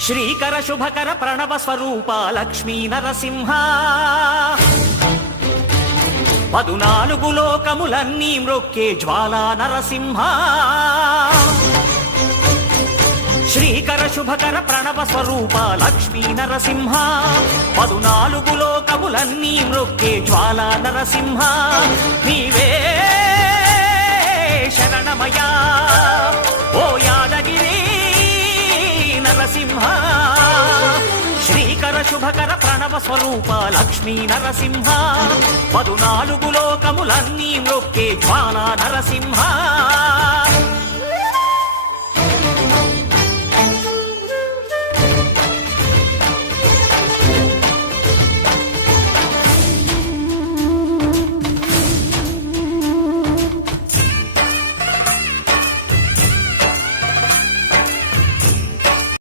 శ్రీకర శుభకర ప్రణవ స్వరూప లక్ష్మీ నరసింహ 14 లోకములన్నీ మ్రొక్కే జ్వాలా నరసింహ శ్రీకర శుభకర ప్రణవ స్వరూప లక్ష్మీ నరసింహ 14 లోకములన్నీ మ్రొక్కే జ్వాలా నరసింహ నీవే శరణమయా ఓ యాదగిరి నరసింహ శ్రీకర శుభకర ప్రణవ స్వరూప లక్ష్మీ నరసింహ 14 లోకములన్నీ మ్రొక్కే జ్వాలా నరసింహ